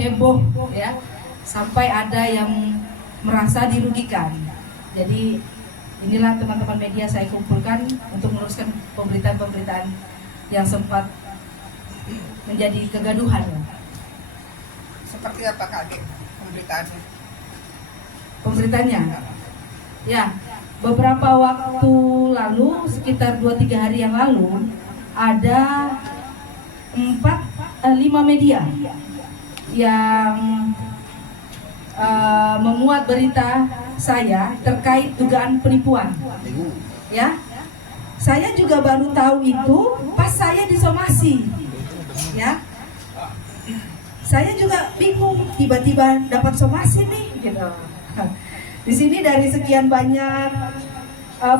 heboh ya, sampai ada yang merasa dirugikan. Jadi inilah teman-teman media saya kumpulkan untuk meluruskan pemberitaan-pemberitaan yang sempat menjadi kegaduhan. Seperti apa Kak pemberitaannya? Pemberitaannya, ya beberapa waktu lalu, sekitar 2-3 hari yang lalu, ada 5 media yang memuat berita saya terkait dugaan penipuan. Ya, saya juga baru tahu itu pas saya disomasi. Ya, saya juga bingung, tiba-tiba dapat somasi nih, gitu. Di sini dari sekian banyak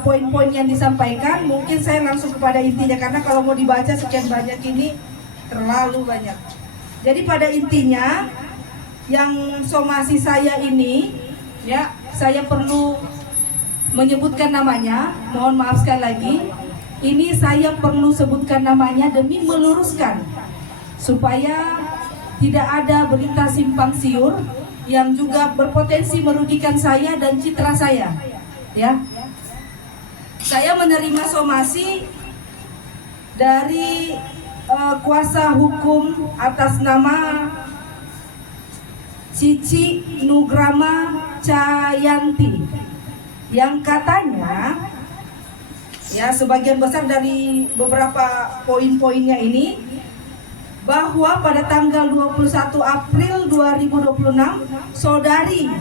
poin-poin yang disampaikan, mungkin saya langsung kepada intinya, karena kalau mau dibaca sekian banyak ini terlalu banyak. Jadi pada intinya, yang somasi saya ini, ya, saya perlu menyebutkan namanya. Mohon maaf sekali lagi, ini saya perlu sebutkan namanya demi meluruskan supaya tidak ada berita simpang siur yang juga berpotensi merugikan saya dan citra saya. Ya, saya menerima somasi dari kuasa hukum atas nama Cici Nugrama Cayanti, yang katanya, ya, sebagian besar dari beberapa poin-poinnya ini, bahwa pada tanggal 21 April 2026 saudari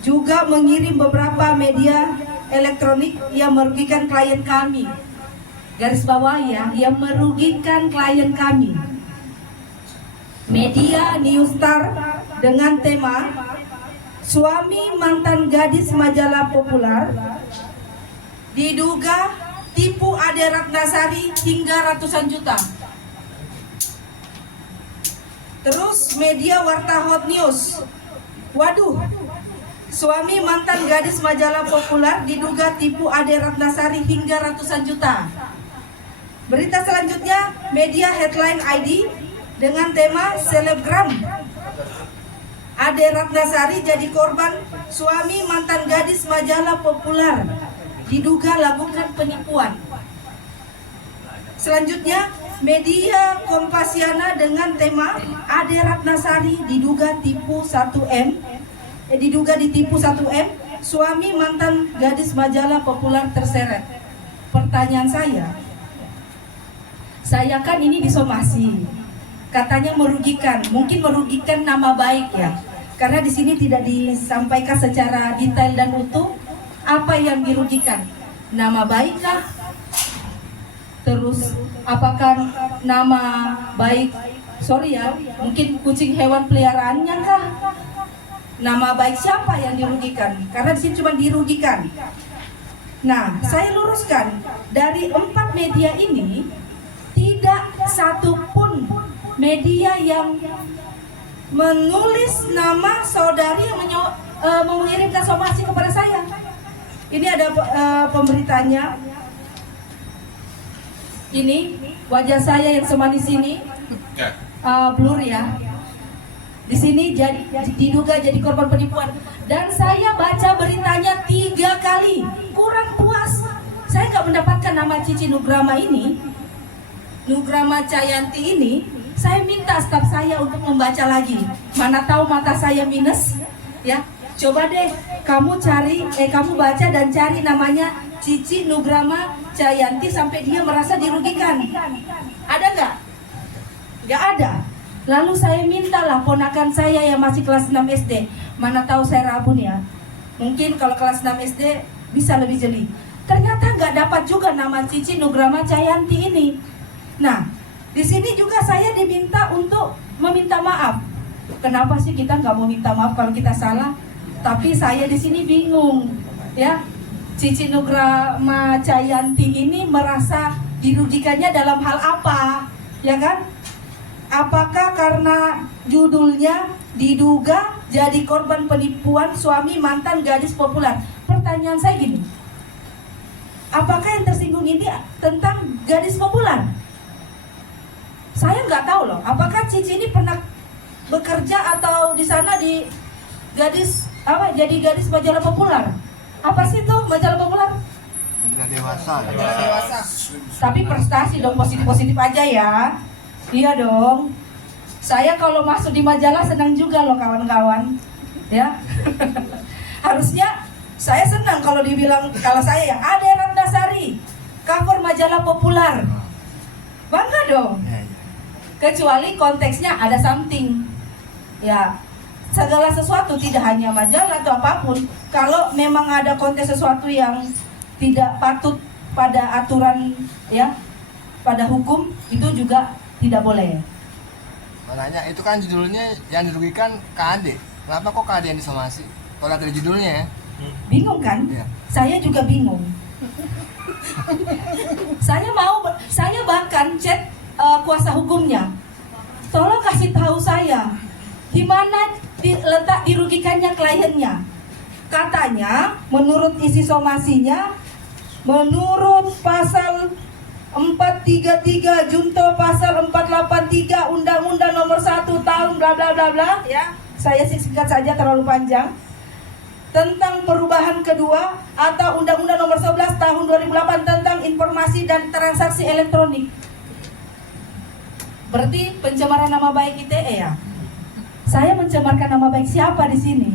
juga mengirim beberapa media elektronik yang merugikan klien kami. Garis bawah ya, yang merugikan klien kami. Media Newstar dengan tema suami mantan gadis majalah populer diduga tipu Ade Ratnasari hingga ratusan juta. Terus media Warta Hot News, waduh, suami mantan gadis majalah populer diduga tipu Ade Ratnasari hingga ratusan juta. Berita selanjutnya, media Headline ID dengan tema selebgram Ade Ratnasari jadi korban suami mantan gadis majalah populer diduga lakukan penipuan. Selanjutnya, media Kompasiana dengan tema Ade Ratnasari diduga ditipu 1M, suami mantan gadis majalah populer terseret. Pertanyaan saya kan ini disomasi, katanya merugikan, mungkin merugikan nama baik ya, karena di sini tidak disampaikan secara detail dan utuh apa yang dirugikan, nama baik kah? Terus apakah nama baik, mungkin kucing hewan peliharaannya kah? Nama baik siapa yang dirugikan? Karena di sini cuma dirugikan. Nah, saya luruskan, dari 4 media ini tidak satupun media yang menulis nama saudari yang mengirimkan somasi kepada saya. Ini ada pemberitanya. Ini wajah saya yang semanis ini, blur ya. Di sini diduga jadi korban penipuan, dan saya baca beritanya 3 kali, kurang puas. Saya nggak mendapatkan nama Cici Nugrama Cayanti ini. Saya minta staf saya untuk membaca lagi. Mana tahu mata saya minus, ya. Coba deh kamu baca dan cari namanya Cici Nugrama Cayanti sampai dia merasa dirugikan. Ada nggak? Nggak ada. Lalu saya mintalah ponakan saya yang masih kelas 6 SD. Mana tahu saya rabun ya. Mungkin kalau kelas 6 SD bisa lebih jeli. Ternyata nggak dapat juga nama Cici Nugrama Cayanti ini. Nah, di sini juga saya diminta untuk meminta maaf. Kenapa sih kita nggak mau minta maaf kalau kita salah? Tapi saya di sini bingung, ya. Cici Nugrama Cayanti ini merasa dirugikannya dalam hal apa, ya kan? Apakah karena judulnya diduga jadi korban penipuan suami mantan gadis populer? Pertanyaan saya gini, apakah yang tersinggung ini tentang gadis populer? Saya nggak tahu loh, apakah Cici ini pernah bekerja atau di sana di gadis apa? Jadi gadis majalah populer. Apa sih itu majalah populer? Majalah dewasa. Majalah dewasa. Tapi prestasi dong, positif-positif aja ya. Iya dong. Saya kalau masuk di majalah senang juga loh kawan-kawan. Ya. Harusnya saya senang kalau dibilang, kalau saya ya Ade Ratnasari cover majalah populer. Bangga dong. Iya, iya. Kecuali konteksnya ada something. Ya. Segala sesuatu, tidak hanya majalah atau apapun. Kalau memang ada konteks sesuatu yang tidak patut pada aturan ya, pada hukum, itu juga tidak boleh. Makanya itu kan judulnya yang dirugikan KAD. Kenapa kok KAD yang disomasi? Kalau lihat dari judulnya ya. Bingung kan? Iya. Saya juga bingung. Saya bahkan chat kuasa hukumnya. Tolong kasih tahu saya di mana letak dirugikannya kliennya. Katanya menurut isi somasinya, menurut pasal 433 junto pasal 483 Undang-Undang Nomor 1 Tahun bla bla bla bla ya. Saya singkat saja terlalu panjang. Tentang perubahan kedua atau Undang-Undang Nomor 11 Tahun 2008 tentang informasi dan transaksi elektronik. Berarti pencemaran nama baik ITE ya? Saya mencemarkan nama baik siapa di sini?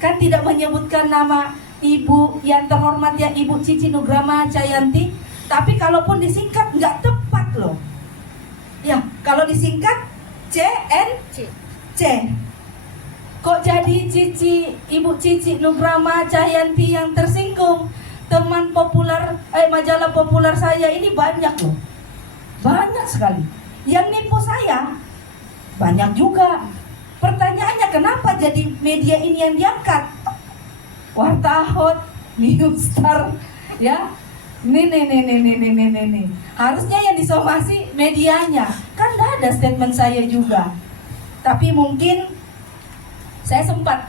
Kan tidak menyebutkan nama ibu yang terhormat ya, Ibu Cici Nugrama Cayanti. Tapi kalaupun disingkat nggak tepat loh. Ya, kalau disingkat CNC. Kok jadi Ibu Cici Nugrama Cayanti yang tersinggung? Teman populer, majalah populer saya ini banyak loh. Banyak sekali. Yang nipu saya banyak juga. Pertanyaannya kenapa jadi media ini yang diangkat? Warta Hot, Newstar, ya. Nih. Harusnya yang disomasi medianya. Kan nggak ada statement saya juga. Tapi mungkin saya sempat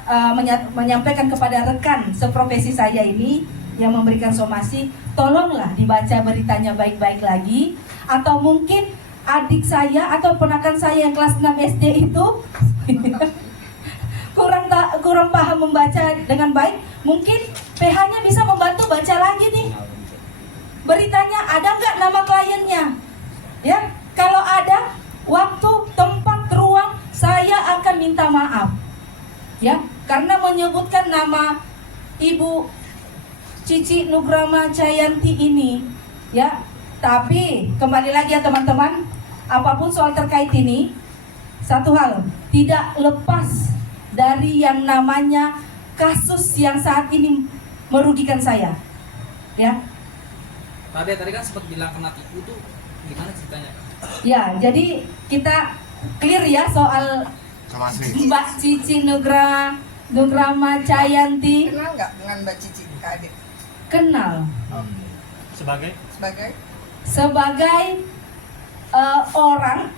menyampaikan kepada rekan seprofesi saya ini yang memberikan somasi, tolonglah dibaca beritanya baik-baik lagi. Atau mungkin adik saya atau ponakan saya yang kelas 6 SD itu kurang paham membaca dengan baik, mungkin PH-nya bisa membantu baca lagi nih. Beritanya ada nggak nama kliennya? Ya, kalau ada, waktu, tempat, ruang, saya akan minta maaf. Ya, karena menyebutkan nama Ibu Cici Nugrama Cayanti ini, ya. Tapi kembali lagi ya teman-teman, apapun soal terkait ini, satu hal, tidak lepas dari yang namanya kasus yang saat ini merugikan saya. Ya. Tadi kan sempat bilang kena tipu tuh, gimana ceritanya? Ya, jadi kita clear ya soal Somasi. Mbak Cici Nugrama Cayanti. Kenal nggak dengan Mbak Cici KAD? Kenal. Sebagai Sebagai orang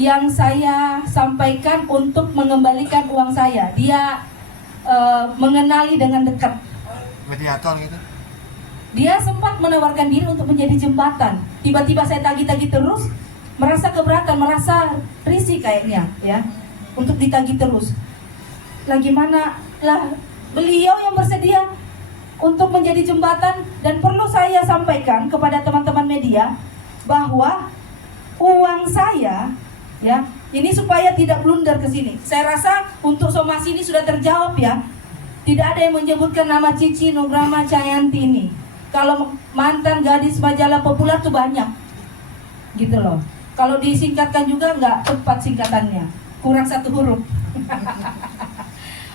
yang saya sampaikan untuk mengembalikan uang saya. Dia mengenali dengan dekat. Mediator gitu. Dia sempat menawarkan diri untuk menjadi jembatan. Tiba-tiba saya tagih-tagih terus, merasa keberatan, merasa risih kayaknya, ya, untuk ditagih terus. Lah gimana? Lah beliau yang bersedia untuk menjadi jembatan, dan perlu saya sampaikan kepada teman-teman media bahwa uang saya, ya, ini supaya tidak blunder ke sini. Saya rasa untuk somasi ini sudah terjawab ya. Tidak ada yang menyebutkan nama Cici Nugrama Cayanti ini. Kalau mantan gadis majalah populer tuh banyak, gitu loh. Kalau disingkatkan juga nggak tepat singkatannya, kurang satu huruf.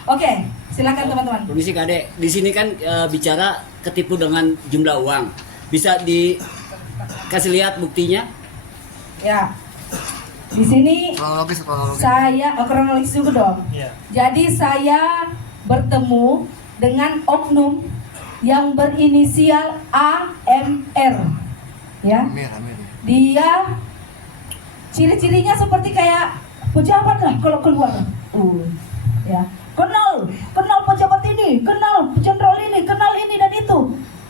Oke, silakan teman-teman. Permisi Kade, di sini kan bicara ketipu dengan jumlah uang. Bisa dikasih lihat buktinya? Ya, di sini Kronologis. saya kronologis juga dong. Iya. Jadi saya bertemu dengan oknum yang berinisial AMR, ya. Amir. Dia ciri-cirinya seperti kayak pejabat lah kalau keluar. Ya. Kenal pejabat ini, kenal jenderal ini, kenal ini dan itu.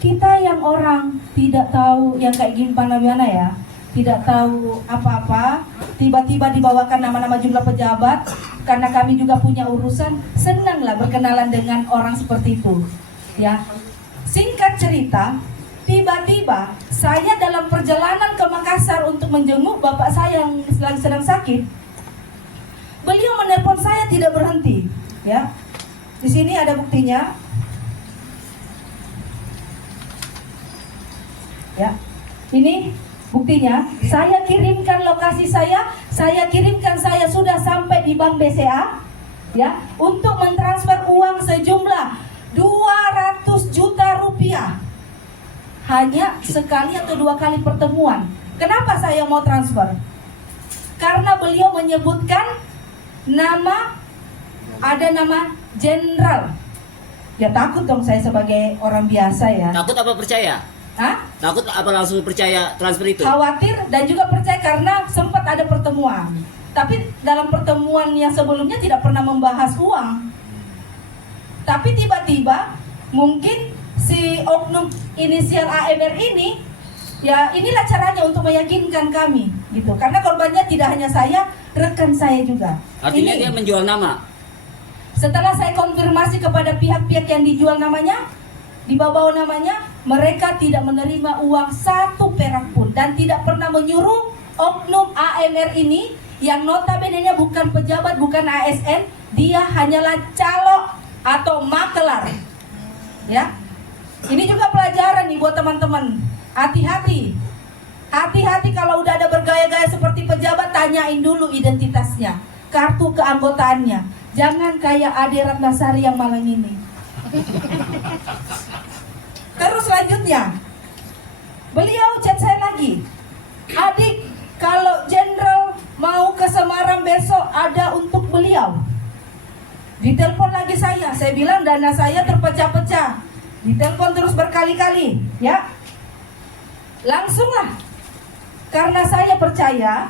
Kita yang orang tidak tahu yang kayak gimana ya, tidak tahu apa-apa, tiba-tiba dibawakan nama-nama jumlah pejabat, karena kami juga punya urusan, senanglah berkenalan dengan orang seperti itu. Ya, singkat cerita, tiba-tiba saya dalam perjalanan ke Makassar untuk menjenguk bapak saya yang sedang sakit. Beliau menelpon saya tidak berhenti. Ya, di sini ada buktinya. Ya, ini buktinya. Saya kirimkan lokasi saya kirimkan saya sudah sampai di Bank BCA, ya, untuk mentransfer uang sejumlah 200 juta rupiah. Hanya sekali atau 2 kali pertemuan. Kenapa saya mau transfer? Karena beliau menyebutkan ada nama jenderal. Ya takut dong saya sebagai orang biasa ya. Takut apa percaya? Hah? Takut apa langsung percaya transfer itu? Khawatir dan juga percaya karena sempat ada pertemuan. Tapi dalam pertemuan yang sebelumnya tidak pernah membahas uang. Tapi tiba-tiba mungkin si oknum inisial AMR ini, ya inilah caranya untuk meyakinkan kami gitu. Karena korbannya tidak hanya saya, rekan saya juga. Artinya dia menjual nama. Setelah saya konfirmasi kepada pihak-pihak yang dijual namanya, dibawa namanya, mereka tidak menerima uang 1 perak pun dan tidak pernah menyuruh oknum AMR ini yang notabene-nya bukan pejabat, bukan ASN, dia hanyalah calo atau makelar. Ya. Ini juga pelajaran nih buat teman-teman. Hati-hati. Hati-hati kalau udah ada bergaya-gaya seperti pejabat, tanyain dulu identitasnya, kartu keanggotaannya. Jangan kayak Ade Ratnasari yang malam ini. Terus selanjutnya, beliau chat saya lagi. Adik, kalau jenderal mau ke Semarang besok ada untuk beliau. Ditelepon lagi saya bilang dana saya terpecah-pecah. Ditelepon terus berkali-kali, ya. Langsunglah. Karena saya percaya,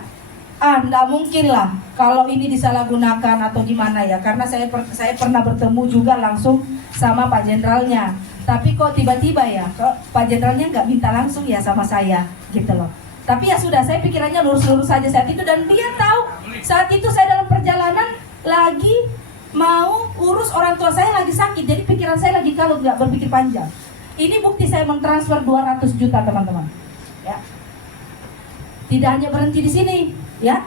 enggak mungkin lah kalau ini disalahgunakan atau gimana ya. Karena saya pernah bertemu juga langsung sama Pak Jenderalnya. Tapi kok tiba-tiba ya, kok Pak Jenderalnya nggak minta langsung ya sama saya, gitu loh. Tapi ya sudah, saya pikirannya lurus-lurus saja saat itu. Dan dia tahu, saat itu saya dalam perjalanan lagi mau urus orang tua saya lagi sakit. Jadi pikiran saya lagi kalau nggak berpikir panjang. Ini bukti saya mentransfer 200 juta teman-teman. Ya. Tidak hanya berhenti di sini, ya.